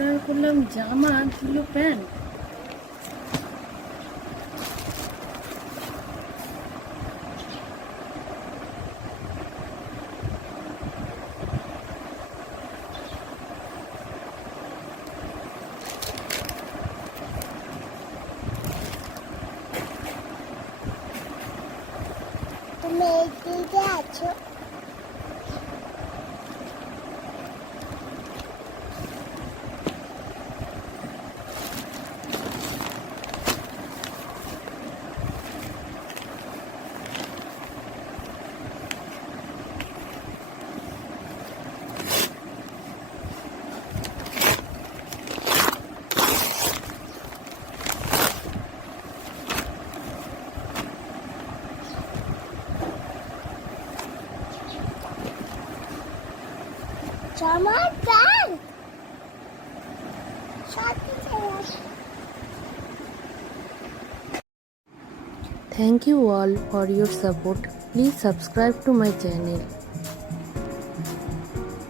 অর্ডার করলাম জামা, দিল প্যান্ট। তুমি এইদিকে আছো? জামার প্যান্ট সাথে চলে। Thank you all for your support. Please subscribe to my channel.